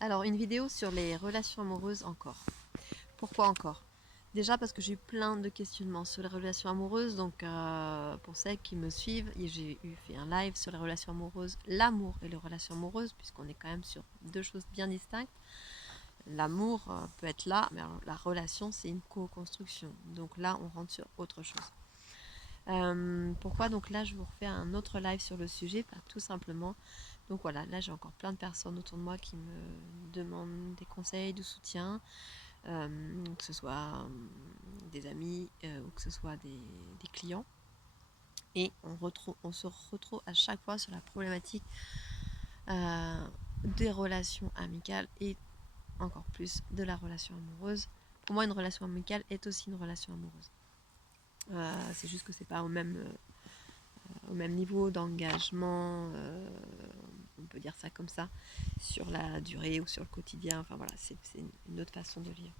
Alors, une vidéo sur les relations amoureuses encore. Pourquoi encore? Déjà parce que j'ai eu plein de questionnements sur les relations amoureuses, donc pour celles qui me suivent, j'ai fait un live sur les relations amoureuses, l'amour et les relations amoureuses, puisqu'on est quand même sur deux choses bien distinctes. L'amour peut être là, mais alors, la relation c'est une co-construction, donc là on rentre sur autre chose. Pourquoi donc là je vous refais un autre live sur le sujet? Tout simplement, donc voilà, là j'ai encore plein de personnes autour de moi qui me demandent des conseils, du soutien, que ce soit des amis ou que ce soit des clients. Et on se retrouve à chaque fois sur la problématique des relations amicales et encore plus de la relation amoureuse. Pour moi, une relation amicale est aussi une relation amoureuse. C'est juste que c'est pas au même niveau d'engagement, on peut dire ça comme ça, sur la durée ou sur le quotidien. Enfin voilà, c'est une autre façon de lire.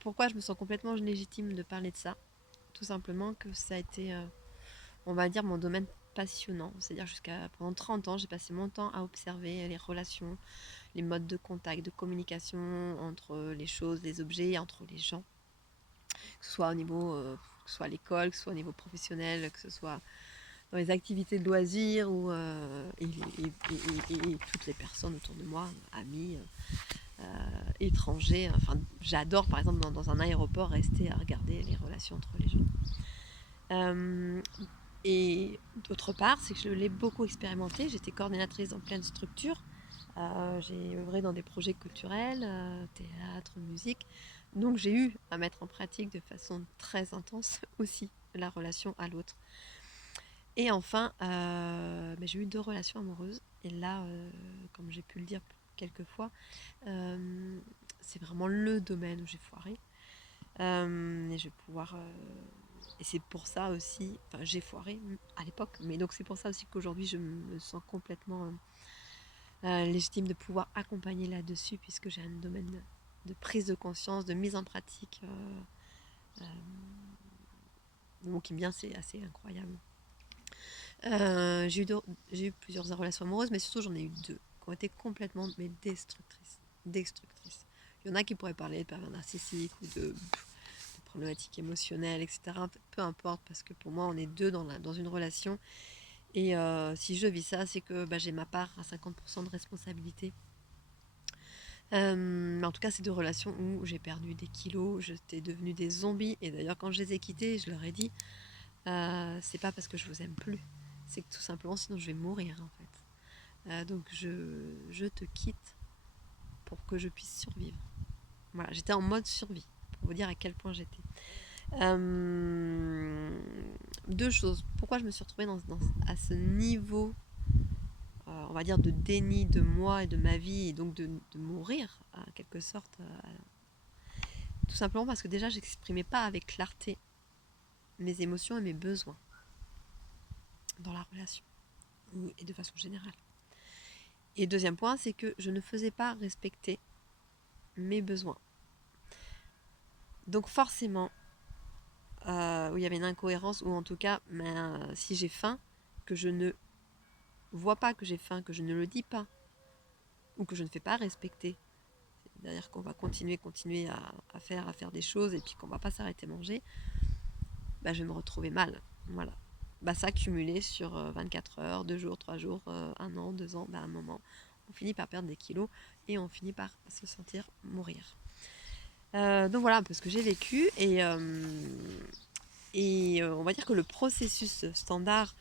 Pourquoi je me sens complètement légitime de parler de ça? Tout simplement que ça a été, on va dire, mon domaine passionnant. C'est-à-dire jusqu'à pendant 30 ans, j'ai passé mon temps à observer les relations, les modes de contact, de communication entre les choses, les objets, entre les gens. Que ce soit au niveau, que ce soit à l'école, que ce soit au niveau professionnel, que ce soit dans les activités de loisirs ou et toutes les personnes autour de moi, amis, étrangers. Enfin, j'adore par exemple dans un aéroport rester à regarder les relations entre les gens. Et d'autre part, c'est que je l'ai beaucoup expérimenté. J'étais coordinatrice en pleine structure. J'ai œuvré dans des projets culturels, théâtre, musique. Donc j'ai eu à mettre en pratique de façon très intense aussi la relation à l'autre. Et enfin, j'ai eu 2 relations amoureuses. Et là, comme j'ai pu le dire quelques fois, c'est vraiment le domaine où j'ai foiré. Et je vais pouvoir. Et c'est pour ça aussi, enfin j'ai foiré à l'époque, mais donc c'est pour ça aussi qu'aujourd'hui je me sens complètement légitime de pouvoir accompagner là-dessus, puisque j'ai un domaine de prise de conscience, de mise en pratique. Le mot qui me vient, c'est assez incroyable. J'ai eu plusieurs relations amoureuses, mais surtout j'en ai eu 2 qui ont été complètement mais destructrices. Destructrices. Il y en a qui pourraient parler de pervers narcissiques ou de problématiques émotionnelles, etc. Peu importe, parce que pour moi, on est 2 dans une relation. Et si je vis ça, c'est que j'ai ma part à 50% de responsabilité. Mais en tout cas, c'est 2 relations où j'ai perdu des kilos, j'étais devenue des zombies. Et d'ailleurs, quand je les ai quittés, je leur ai dit, c'est pas parce que je vous aime plus, c'est que tout simplement, sinon je vais mourir en fait. Donc je te quitte pour que je puisse survivre. Voilà, j'étais en mode survie, pour vous dire à quel point j'étais. 2 choses. Pourquoi je me suis retrouvée à ce niveau, on va dire, de déni de moi et de ma vie, et donc de mourir, en quelque sorte. Tout simplement parce que déjà, j'exprimais pas avec clarté mes émotions et mes besoins dans la relation, et de façon générale. Et deuxième point, c'est que je ne faisais pas respecter mes besoins. Donc forcément, où il y avait une incohérence, ou en tout cas, si j'ai faim, que je ne vois pas que j'ai faim, que je ne le dis pas, ou que je ne fais pas respecter, c'est-à-dire qu'on va continuer à faire des choses et puis qu'on va pas s'arrêter manger, je vais me retrouver mal. Voilà. Ça cumulé sur 24 heures, 2 jours, 3 jours, 1 an, 2 ans, à un moment, on finit par perdre des kilos et on finit par se sentir mourir. Donc voilà un peu ce que j'ai vécu, et on va dire que le processus standard,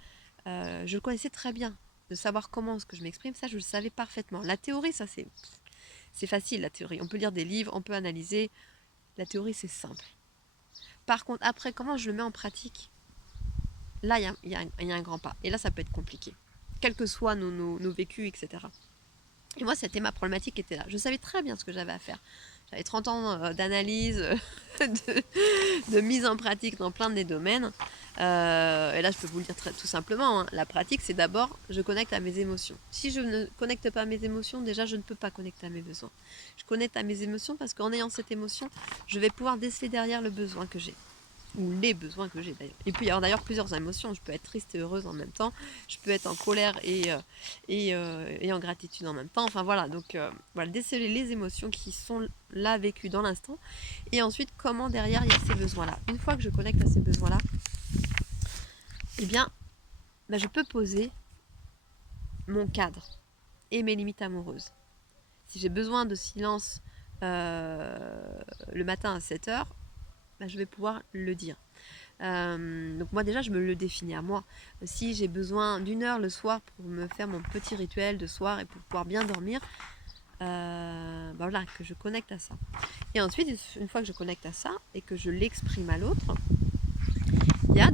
je le connaissais très bien, de savoir comment est-ce que je m'exprime, ça je le savais parfaitement. La théorie, ça c'est facile, la théorie. On peut lire des livres, on peut analyser. La théorie, c'est simple. Par contre, après, comment je le mets en pratique? Là, il y a un grand pas. Et là, ça peut être compliqué. Quels que soient nos vécus, etc. Et moi, c'était ma problématique qui était là. Je savais très bien ce que j'avais à faire. J'avais 30 ans d'analyse, de mise en pratique dans plein de domaines. Et là, je peux vous le dire tout simplement, hein. La pratique, c'est d'abord, je connecte à mes émotions. Si je ne connecte pas à mes émotions, déjà, je ne peux pas connecter à mes besoins. Je connecte à mes émotions parce qu'en ayant cette émotion, je vais pouvoir déceler derrière le besoin que j'ai. ou les besoins que j'ai d'ailleurs. Il peut y avoir d'ailleurs plusieurs émotions. Je peux être triste et heureuse en même temps. Je peux être en colère et en gratitude en même temps. Enfin voilà, donc voilà, déceler les émotions qui sont là vécues dans l'instant. Et ensuite, comment derrière il y a ces besoins-là. Une fois que je connecte à ces besoins-là, eh bien, je peux poser mon cadre et mes limites amoureuses. Si j'ai besoin de silence le matin à 7h, je vais pouvoir le dire. Donc moi déjà je me le définis à moi. Si j'ai besoin d'une heure le soir pour me faire mon petit rituel de soir et pour pouvoir bien dormir, voilà, que je connecte à ça. Et ensuite, une fois que je connecte à ça et que je l'exprime à l'autre, il y a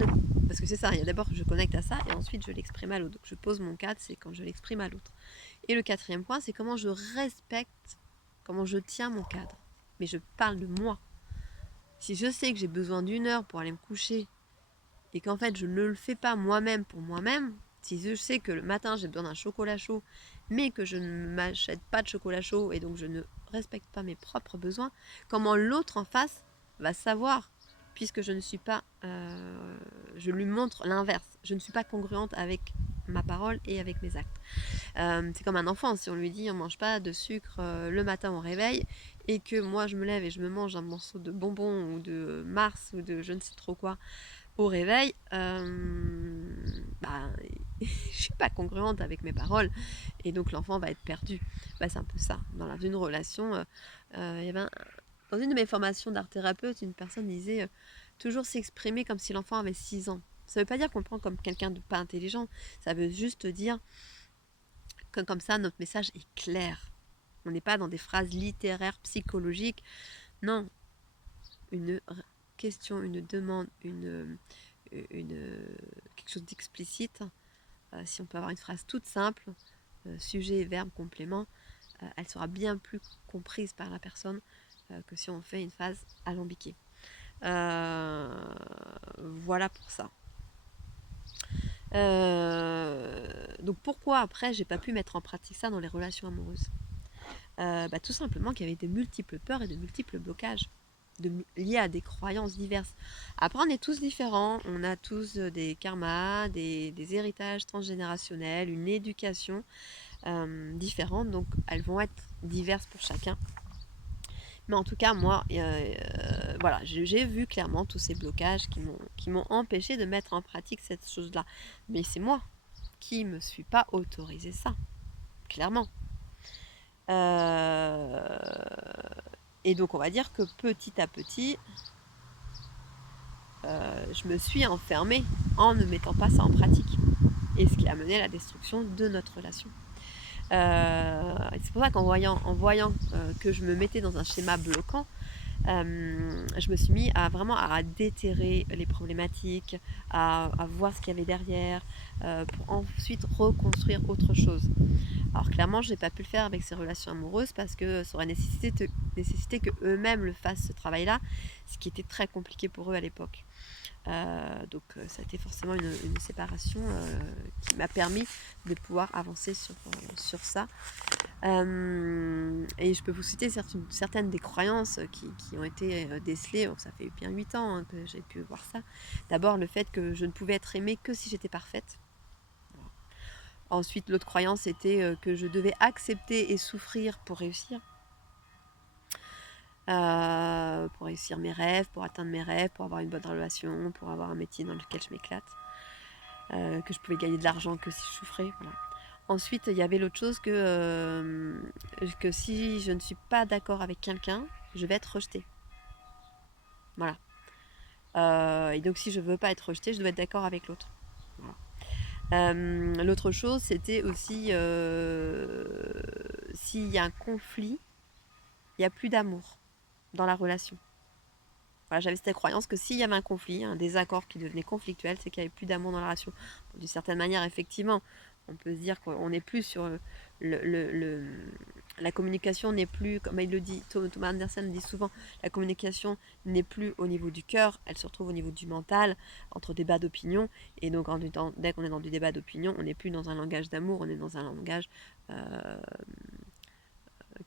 parce que c'est ça, il y a d'abord que je connecte à ça et ensuite je l'exprime à l'autre. Donc je pose mon cadre, c'est quand je l'exprime à l'autre. Et le quatrième point, c'est comment je respecte, comment je tiens mon cadre. Mais je parle de moi. Si je sais que j'ai besoin d'une heure pour aller me coucher et qu'en fait je ne le fais pas moi-même pour moi-même, si je sais que le matin j'ai besoin d'un chocolat chaud, mais que je ne m'achète pas de chocolat chaud et donc je ne respecte pas mes propres besoins, comment l'autre en face va savoir, puisque je ne suis pas, je lui montre l'inverse, je ne suis pas congruente avec ma parole et avec mes actes. C'est comme un enfant, si on lui dit on mange pas de sucre le matin au réveil et que moi je me lève et je me mange un morceau de bonbon ou de Mars ou de je ne sais trop quoi au réveil, je suis pas congruente avec mes paroles et donc l'enfant va être perdu. C'est un peu ça. Dans une relation, il y avait dans une de mes formations d'art thérapeute, une personne disait toujours s'exprimer comme si l'enfant avait 6 ans. Ça veut pas dire qu'on le prend comme quelqu'un de pas intelligent, ça veut juste dire que comme ça notre message est clair. On n'est pas dans des phrases littéraires, psychologiques. Non, une question, une demande, quelque chose d'explicite. Si on peut avoir une phrase toute simple, sujet, verbe, complément, elle sera bien plus comprise par la personne que si on fait une phrase alambiquée. Voilà pour ça. Donc pourquoi après j'ai pas pu mettre en pratique ça dans les relations amoureuses? Tout simplement qu'il y avait de multiples peurs et de multiples blocages liés à des croyances diverses. Après, on est tous différents, on a tous des karmas, des héritages transgénérationnels, une éducation différente, donc elles vont être diverses pour chacun. Mais en tout cas, moi, voilà, j'ai vu clairement tous ces blocages qui m'ont empêché de mettre en pratique cette chose-là. Mais c'est moi qui me suis pas autorisé ça, clairement. Et donc on va dire que petit à petit, je me suis enfermée en ne mettant pas ça en pratique. Et ce qui a mené à la destruction de notre relation. C'est pour ça qu'en voyant que je me mettais dans un schéma bloquant, je me suis mis à vraiment à déterrer les problématiques, à voir ce qu'il y avait derrière, pour ensuite reconstruire autre chose. Alors clairement, je n'ai pas pu le faire avec ces relations amoureuses parce que ça aurait nécessité que eux-mêmes le fassent ce travail-là, ce qui était très compliqué pour eux à l'époque. Donc ça a été forcément une séparation qui m'a permis de pouvoir avancer sur ça. Et je peux vous citer certaines des croyances qui ont été décelées. Ça fait bien 8 ans que j'ai pu voir ça. D'abord le fait que je ne pouvais être aimée que si j'étais parfaite. Ensuite, l'autre croyance était que je devais accepter et souffrir pour réussir. Pour réussir mes rêves, pour atteindre mes rêves, pour avoir une bonne relation, pour avoir un métier dans lequel je m'éclate. Que je pouvais gagner de l'argent que si je souffrais. Voilà. Ensuite, il y avait l'autre chose que si je ne suis pas d'accord avec quelqu'un, je vais être rejetée. Voilà. Et donc, si je ne veux pas être rejetée, je dois être d'accord avec l'autre. Voilà. L'autre chose, c'était aussi s'il y a un conflit, il n'y a plus d'amour dans la relation. Voilà, j'avais cette croyance que s'il y avait un conflit, un désaccord qui devenait conflictuel, c'est qu'il n'y avait plus d'amour dans la relation. Bon, d'une certaine manière, effectivement, on peut se dire qu'on n'est plus sur la communication n'est plus, comme il le dit, Thomas Anderson dit souvent, la communication n'est plus au niveau du cœur, elle se retrouve au niveau du mental, entre débats d'opinion. Et donc, dès qu'on est dans du débat d'opinion, on n'est plus dans un langage d'amour, on est dans un langage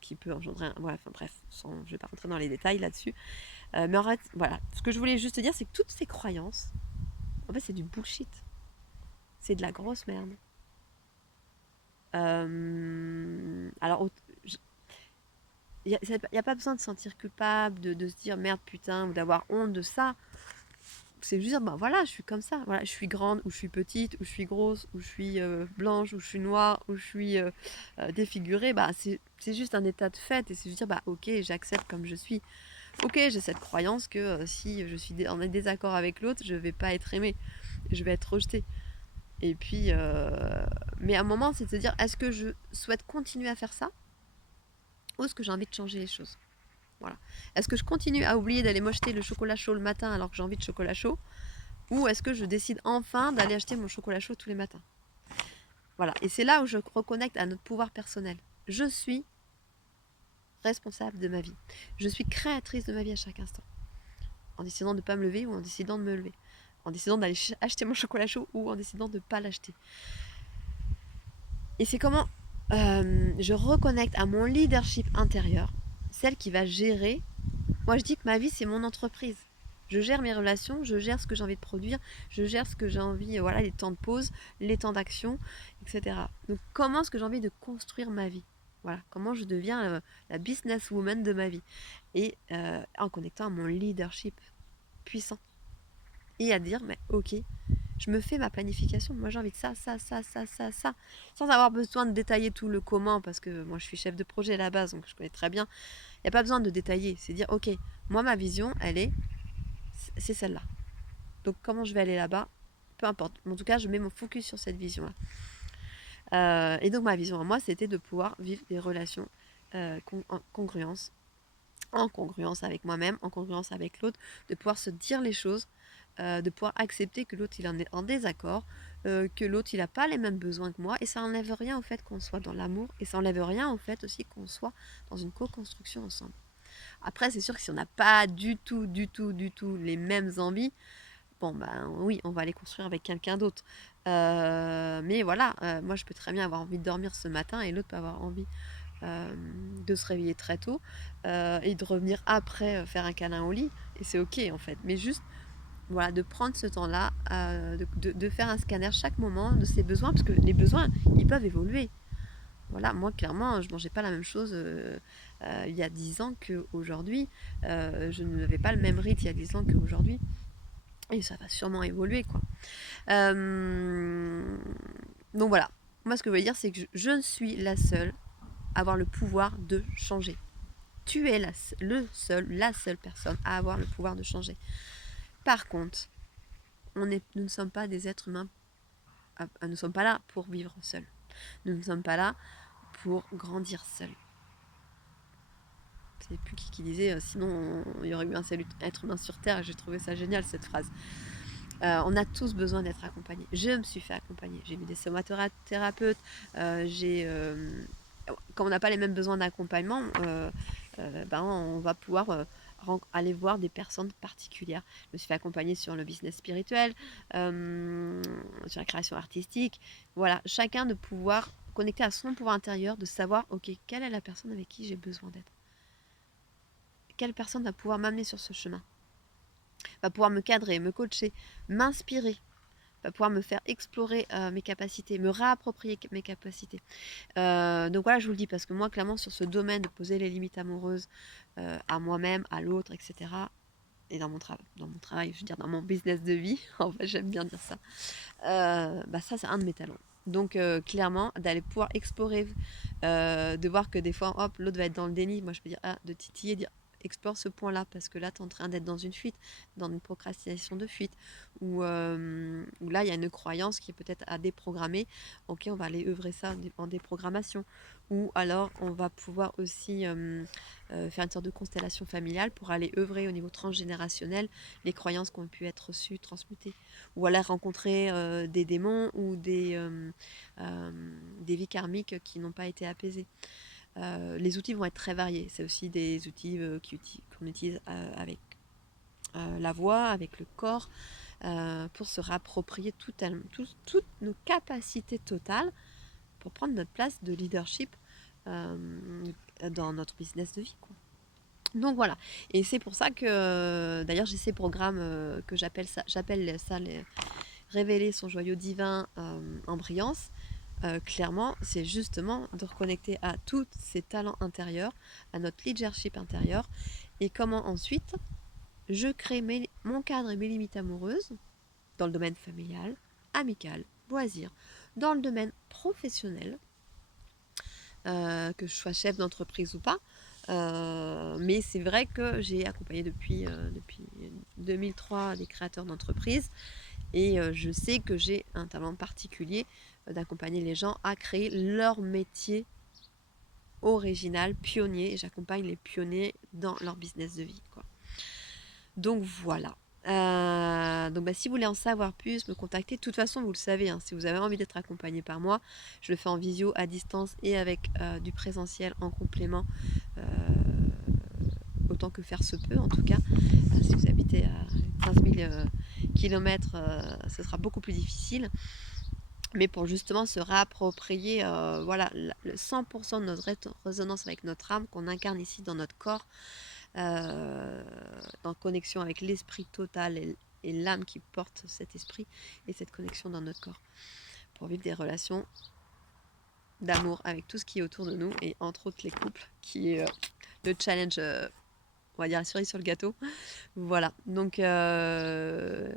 qui peut engendrer. Voilà, enfin bref, je ne vais pas rentrer dans les détails là-dessus. Mais en fait, voilà, ce que je voulais juste te dire, c'est que toutes ces croyances, en fait, c'est du bullshit. C'est de la grosse merde. Alors, il n'y a pas besoin de se sentir coupable, de se dire merde putain, ou d'avoir honte de ça. C'est juste dire, bah voilà, je suis comme ça. Voilà, je suis grande, ou je suis petite, ou je suis grosse, ou je suis blanche, ou je suis noire, ou je suis défigurée. Bah, c'est juste un état de fait. Et c'est juste dire, bah ok, j'accepte comme je suis. Ok, j'ai cette croyance que si je suis en désaccord avec l'autre, je vais pas être aimée. Je vais être rejetée. Et puis, mais à un moment, c'est de se dire, est-ce que je souhaite continuer à faire ça ou est-ce que j'ai envie de changer les choses? Voilà. Est-ce que je continue à oublier d'aller m'acheter le chocolat chaud le matin alors que j'ai envie de chocolat chaud? Ou est-ce que je décide enfin d'aller acheter mon chocolat chaud tous les matins? Voilà. Et c'est là où je reconnecte à notre pouvoir personnel. Je suis responsable de ma vie. Je suis créatrice de ma vie à chaque instant. En décidant de ne pas me lever ou en décidant de me lever. En décidant d'aller acheter mon chocolat chaud ou en décidant de ne pas l'acheter. Et c'est comment je reconnecte à mon leadership intérieur, celle qui va gérer. Moi, je dis que ma vie, c'est mon entreprise. Je gère mes relations, je gère ce que j'ai envie de produire, je gère ce que j'ai envie, voilà, les temps de pause, les temps d'action, etc. Donc, comment est-ce que j'ai envie de construire ma vie? Voilà, comment je deviens la businesswoman de ma vie? Et en connectant à mon leadership puissant. Et à dire, mais ok, je me fais ma planification. Moi, j'ai envie de ça, ça, ça, ça, ça, ça. Sans avoir besoin de détailler tout le comment, parce que moi, je suis chef de projet à la base, donc je connais très bien. Il n'y a pas besoin de détailler. C'est dire, ok, moi, ma vision, c'est celle-là. Donc, comment je vais aller là-bas? Peu importe. En tout cas, je mets mon focus sur cette vision-là. Et donc, ma vision à moi, c'était de pouvoir vivre des relations en congruence avec moi-même, en congruence avec l'autre, de pouvoir se dire les choses, de pouvoir accepter que l'autre il en est en désaccord, que l'autre il n'a pas les mêmes besoins que moi, et ça n'enlève rien au fait qu'on soit dans l'amour, et ça n'enlève rien au fait aussi qu'on soit dans une co-construction ensemble. Après, c'est sûr que si on n'a pas du tout les mêmes envies, bon ben oui, on va aller construire avec quelqu'un d'autre. Mais voilà, moi je peux très bien avoir envie de dormir ce matin et l'autre peut avoir envie de se réveiller très tôt et de revenir après faire un câlin au lit. Et c'est ok en fait. Mais juste voilà, de prendre ce temps-là, de faire un scanner chaque moment de ses besoins, parce que les besoins, ils peuvent évoluer. Voilà, moi clairement, je mangeais pas la même chose il y a 10 ans qu'aujourd'hui. Je n'avais pas le même rythme il y a 10 ans qu'aujourd'hui. Et ça va sûrement évoluer, quoi. Donc voilà. Moi, ce que je veux dire, c'est que je suis la seule à avoir le pouvoir de changer. Tu es la seule personne à avoir le pouvoir de changer. Par contre, nous ne sommes pas des êtres humains. Nous ne sommes pas là pour vivre seuls. Nous ne sommes pas là pour grandir seuls. Je ne sais plus qui disait, sinon il y aurait eu un seul être humain sur Terre. Et j'ai trouvé ça génial cette phrase. On a tous besoin d'être accompagnés. Je me suis fait accompagner. J'ai vu des somatothérapeutes. Quand on n'a pas les mêmes besoins d'accompagnement, on va pouvoir aller voir des personnes particulières. Je me suis fait accompagner sur le business spirituel, sur la création artistique. Voilà, chacun de pouvoir connecter à son pouvoir intérieur, de savoir, ok, quelle est la personne avec qui j'ai besoin d'être. Quelle personne va pouvoir m'amener sur ce chemin, va pouvoir me cadrer, me coacher, m'inspirer, va pouvoir me faire explorer mes capacités, me réapproprier mes capacités. Donc voilà, je vous le dis parce que moi, clairement, sur ce domaine de poser les limites amoureuses à moi-même, à l'autre, etc., et dans mon travail, je veux dire dans mon business de vie, en fait, j'aime bien dire ça, ça, c'est un de mes talents. Donc clairement, d'aller pouvoir explorer, de voir que des fois, hop, l'autre va être dans le déni, moi je peux dire, de titiller, dire, explore ce point-là, parce que là, tu es en train d'être dans une fuite, dans une procrastination de fuite, ou là, il y a une croyance qui est peut-être à déprogrammer. Ok, on va aller œuvrer ça en déprogrammation. Ou alors, on va pouvoir aussi faire une sorte de constellation familiale pour aller œuvrer au niveau transgénérationnel les croyances qui ont pu être reçues, transmutées. Ou aller rencontrer des démons ou des vies karmiques qui n'ont pas été apaisées. Les outils vont être très variés. C'est aussi des outils qu'on utilise avec la voix, avec le corps, pour se réapproprier toutes nos capacités totales pour prendre notre place de leadership dans notre business de vie, quoi. Donc voilà, et c'est pour ça que d'ailleurs j'ai ces programmes que j'appelle ça révéler son joyau divin en brillance. Clairement, c'est justement de reconnecter à tous ces talents intérieurs, à notre leadership intérieur, et comment ensuite je crée mon cadre et mes limites amoureuses dans le domaine familial, amical, loisir, dans le domaine professionnel, que je sois chef d'entreprise ou pas. Mais c'est vrai que j'ai accompagné depuis 2003 des créateurs d'entreprises, et je sais que j'ai un talent particulier d'accompagner les gens à créer leur métier original, pionnier, et j'accompagne les pionniers dans leur business de vie, quoi. Donc voilà. Donc si vous voulez en savoir plus, me contacter. De toute façon, vous le savez, hein, si vous avez envie d'être accompagné par moi, je le fais en visio, à distance et avec du présentiel en complément, euh, autant que faire se peut en tout cas. Si vous habitez à 15 000 km, ce sera beaucoup plus difficile. Mais pour justement se réapproprier voilà, le 100% de notre résonance avec notre âme qu'on incarne ici dans notre corps, en connexion avec l'esprit total et l'âme qui porte cet esprit et cette connexion dans notre corps, pour vivre des relations d'amour avec tout ce qui est autour de nous, et entre autres les couples, qui est le challenge, on va dire la cerise sur le gâteau. Voilà, donc je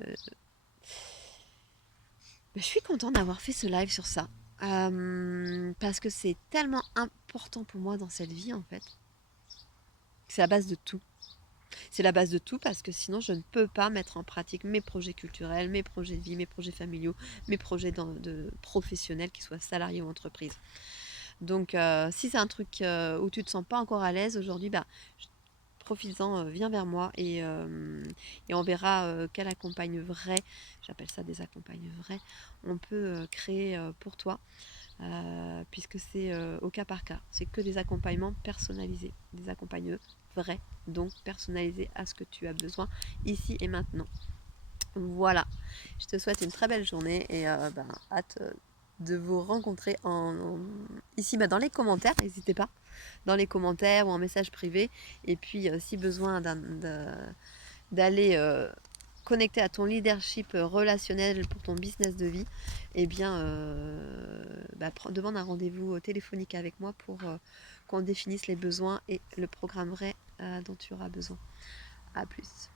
suis contente d'avoir fait ce live sur ça, parce que c'est tellement important pour moi dans cette vie en fait. C'est la base de tout. C'est la base de tout, parce que sinon je ne peux pas mettre en pratique mes projets culturels, mes projets de vie, mes projets familiaux, mes projets de professionnels, qu'ils soient salariés ou entreprises. Donc si c'est un truc où tu te sens pas encore à l'aise aujourd'hui, profites-en, viens vers moi, et on verra quelle accompagne vrai, j'appelle ça des accompagnes vraies, on peut créer pour toi, puisque c'est au cas par cas. C'est que des accompagnements personnalisés, des accompagneux vrais, donc personnalisés à ce que tu as besoin ici et maintenant. Voilà, je te souhaite une très belle journée, et hâte de vous rencontrer ici dans les commentaires, n'hésitez pas, dans les commentaires ou en message privé. Et puis si besoin d'aller connecter à ton leadership relationnel pour ton business de vie, eh bien demande un rendez-vous téléphonique avec moi pour qu'on définisse les besoins et le programme vrai dont tu auras besoin. À plus.